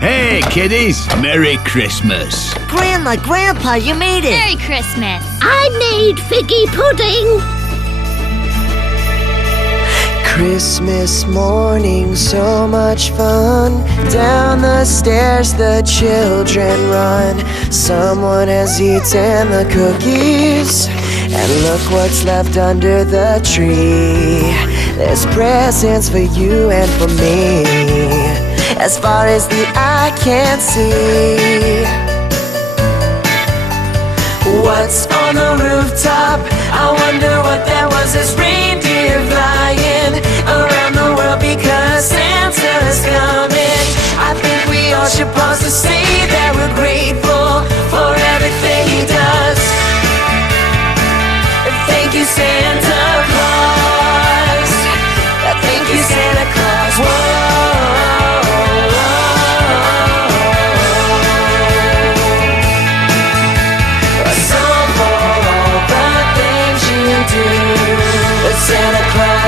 Hey, kiddies! Merry Christmas! Grandma, Grandpa, you made it! Merry Christmas! I made figgy pudding. Christmas morning, so much fun. Down the stairs the children run. Someone has eaten the cookies, and look what's left under the tree. There's presents for you and for me, as far as the eye can see. What's on the rooftop? I wonder what that was. This reindeer flying around the world because Santa's coming. I think we all should pause to say that we're grateful for everything he does. Thank you, Santa Claus. Thank you, Santa Claus. A song for all the things you do. Santa Claus.